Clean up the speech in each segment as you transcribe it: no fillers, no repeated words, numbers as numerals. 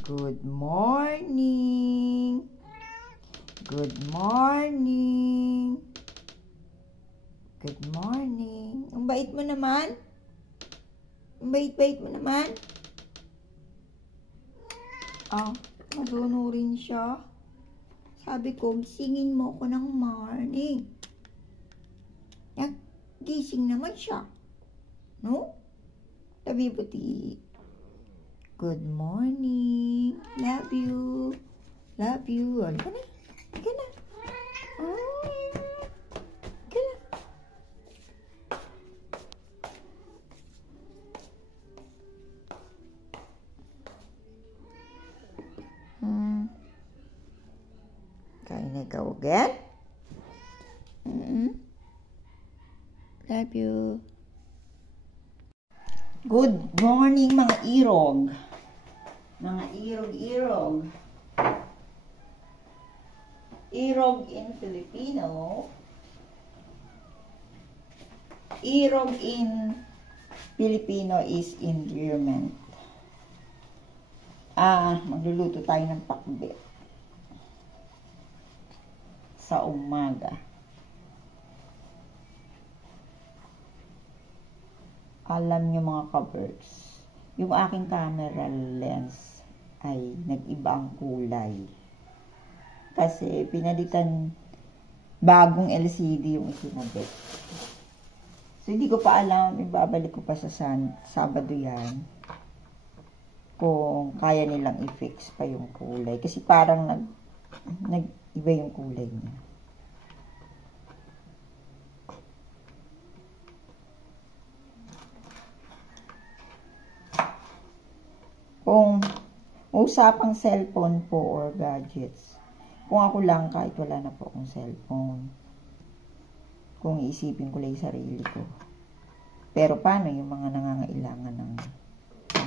Good morning. Good morning. Good morning. Ang bait mo naman. Ang bait-bait mo naman. Oh, maduno rin siya. Sabi ko, gisingin mo ko ng morning. Gising naman siya. No? Tabi puti. Good morning. Love you. Love you. Ano ka na? Ka na. Ka na. Kain na ikaw again? Love you. Good morning mga irog. Mga irog-irog. Irog in Filipino. Irog in Filipino is endearment. Magluluto tayo ng pakbet. Sa umaga. Alam nyo mga ka-birds, yung aking camera lens ay nag-iba ang kulay. Kasi pinalitan bagong LCD yung ikinabit. So hindi ko pa alam, ibabalik ko pa sa Sabado yan. Kung kaya nilang i-fix pa yung kulay. Kasi parang nag-iba yung kulay niya. Kung usapang cellphone po or gadgets, kung ako lang kahit wala na po akong cellphone, kung iisipin ko lang yung sarili ko. Pero paano yung mga nangangailangan ng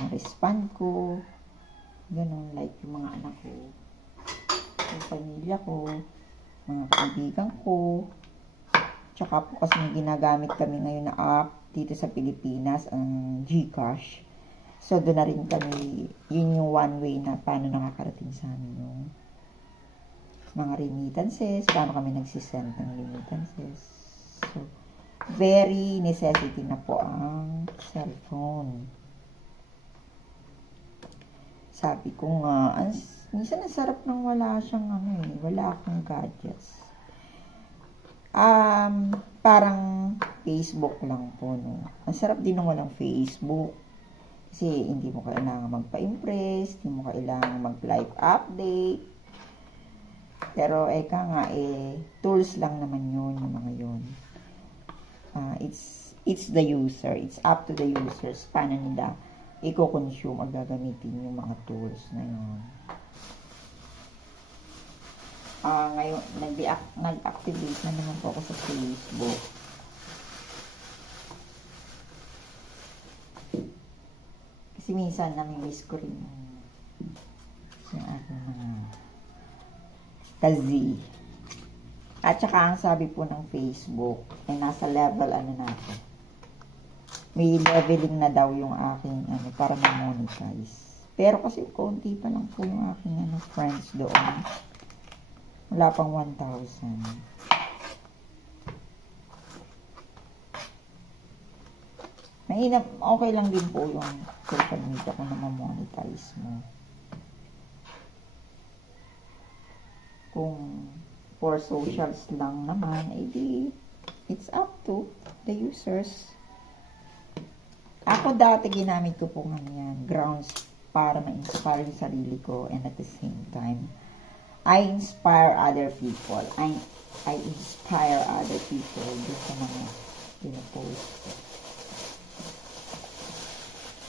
respond ko, ganun, like yung mga anak ko, yung pamilya ko, mga kaibigan ko, tsaka po kasi may ginagamit kami ngayon na app dito sa Pilipinas, ang GCash. So, doon na rin kami, yun yung one way na paano nakakarating sa amin yung mga remittances, paano kami nagsisend ng remittances. So, very necessity na po ang cellphone. Sabi ko nga, minsan ang sarap nang wala siyang wala akong gadgets. Parang Facebook lang po, no. Ang sarap din nung walang Facebook. Kasi hindi mo kailangan magpa-impress, hindi mo kailangan mag-live update. Pero eka nga, tools lang naman yun, yung mga yun. It's the user. It's up to the users. Paano nila i-consume o gagamitin yung mga tools na yun. Ngayon, nag-activate na naman po ako sa Facebook. Kasi minsan nami-miss ko rin yung aking mga kazi. At saka ang sabi po ng Facebook, ay nasa level na ako. May leveling na daw yung aking para ma-monetize. Pero kasi konti pa lang po yung aking friends doon. Wala pang 1,000. Okay lang din po yung social media kung na ma-monetize mo. Kung for socials lang naman, it's up to the users. Ako dati ginamit ko po yan, grounds para ma-inspire yung sarili ko, and at the same time, I inspire other people. I inspire other people dun sa mga pinapost ko.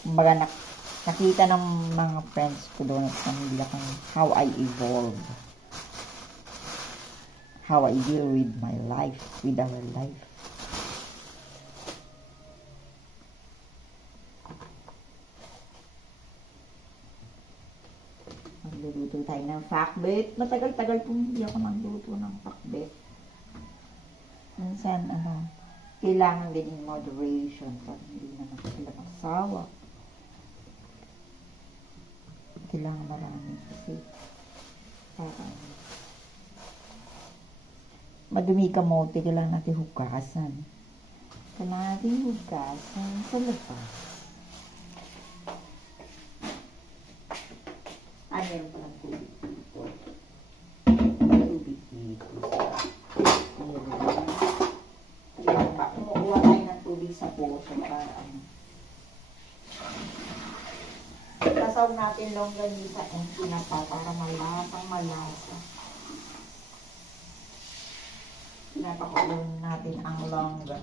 Kumbaga, nakita ng mga friends ko doon at pamilya kung how I evolve. How I deal with my life, with our life. Magluluto tayo ng pakbet. Matagal-tagal kung hindi ako magluto ng pakbet. Minsan, kailangan din in moderation para hindi naman sila masawa. kailangan marami kasi parang madumi kamote, kailangan natin hugasan. Kailangan natin hugasan sa labas. Meron palang tubig dito. Tubig dito. Kaya pa, kumukuha tayo ng tubig sa puso para Kasaw natin longganisa and tinapa para malasang malasa. Pinapakulong natin ang longga.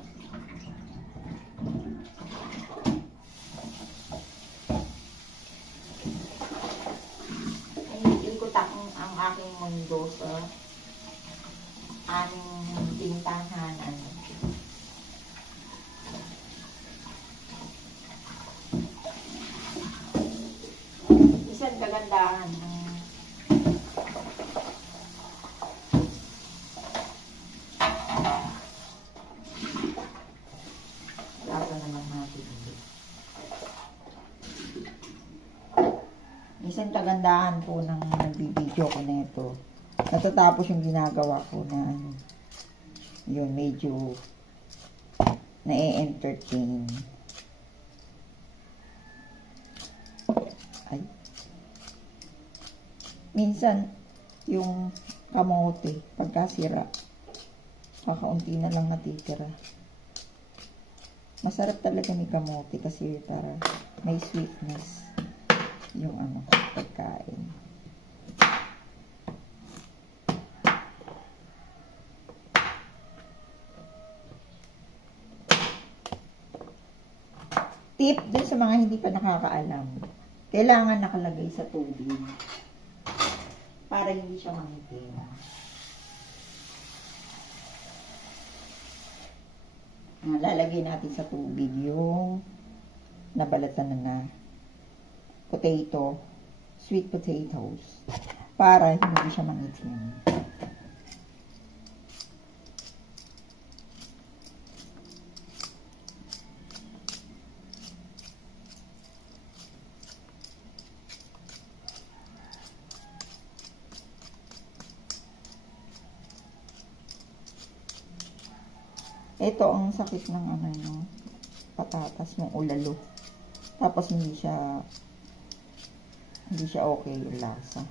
Ikot ang aking mundo sa aming tintahanan. Isang kagandahan ng lasa naman natin. Isang kagandahan po ng nagbibideo ko na ito. Natatapos yung ginagawa ko na yun, medyo na-entertain. Ay. Minsan, yung kamote, pagkasira, kakaunti na lang natitira. Masarap talaga ni kamote kasi para may sweetness yung pagkain. Tip dun sa mga hindi pa nakakaalam, kailangan nakalagay sa tubig para hindi siya mangitim. Lalagay natin sa tubig yung nabalatan na potato, sweet potatoes, para hindi siya mangitim. Ito ang sakit ng yung patatas, yung ulalo. Tapos hindi siya okay yung lasa.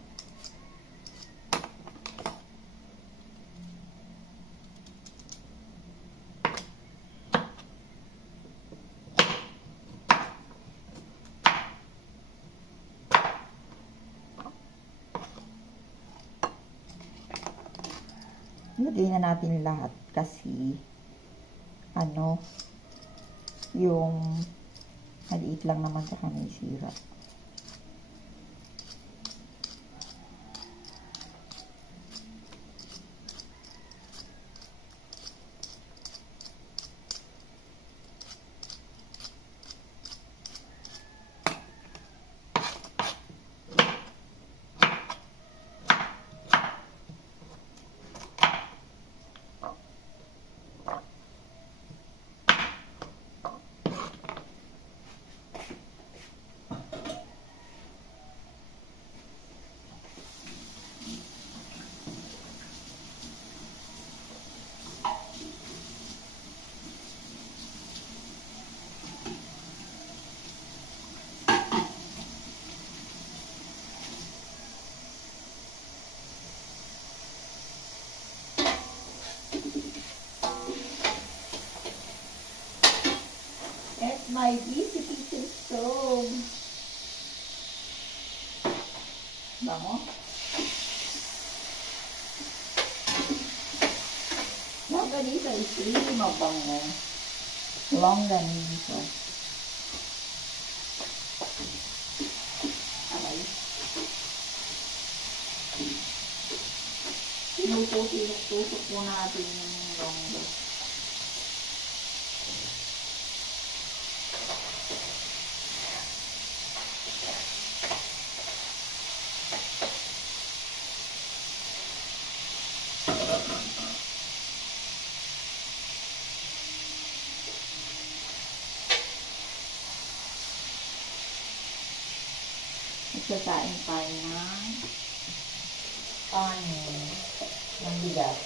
Lagay na natin lahat kasi yung maliit lang naman sa may sira. My busy kitchen stove. Bango. Longganisa is really mabango. Longganisa. Aray. Tinutusok po natin yung longga. Magsasain tayo ng kanin ng bigas.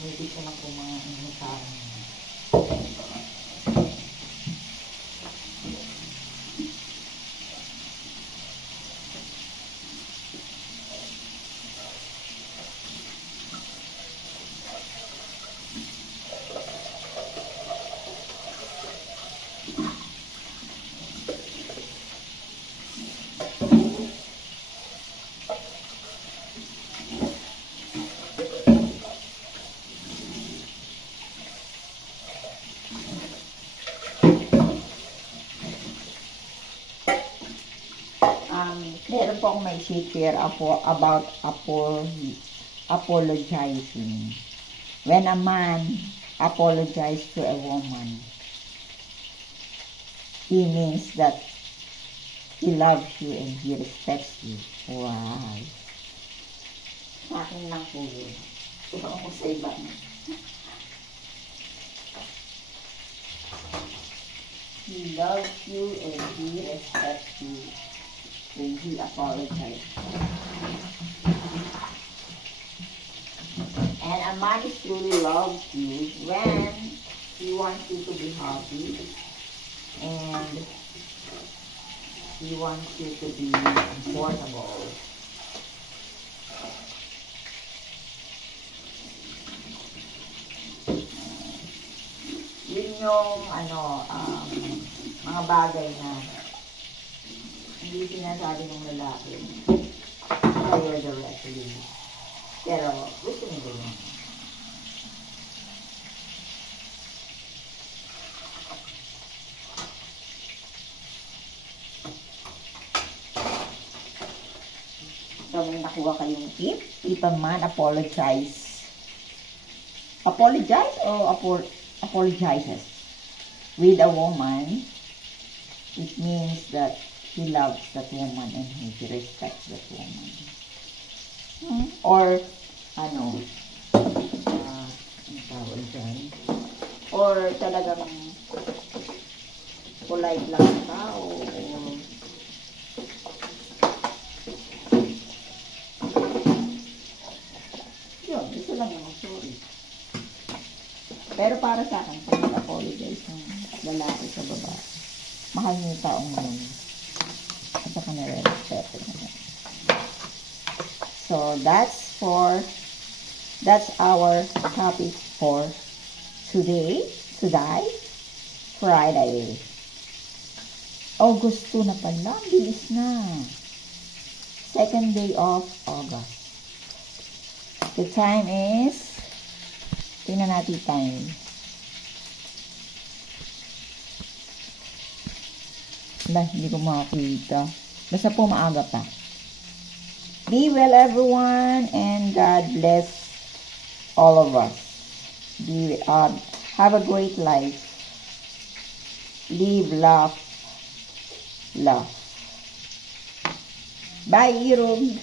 Hindi ko na po mga inutahan. Meron po akong may share about apologizing. When a man apologizes to a woman, he means that he loves you and he respects you. Wow. Sa akin lang po yun. Ito ako sa iba. He loves you and he respects you. When he apologized. And a man truly loves you when he wants you to be happy and he wants you to be comfortable. Yun yung mga bagay na hindi sinasabi ng lalaki kaya directly. Pero gusto nyo yun. So may nakuha kayong tip. If a man apologizes with a woman, it means that he loves that woman and he respects that woman. Or, ang tawag dyan? Or talagang polite lang ang tao. Yun, isa lang yung sorry. Pero para sa akin, pag nag-apologize ng lalaki sa babae, mahal niyo yung taong yun. At saka nare-respect niya. So, that's our topic for today, Friday. August 2 na pala, bilis na. Second day of August. The time is, tingnan natin time. Hindi ko makakita. Basta po maaga pa. Be well everyone and God bless all of us. Have a great life. Live, laugh, love. Bye, Irog.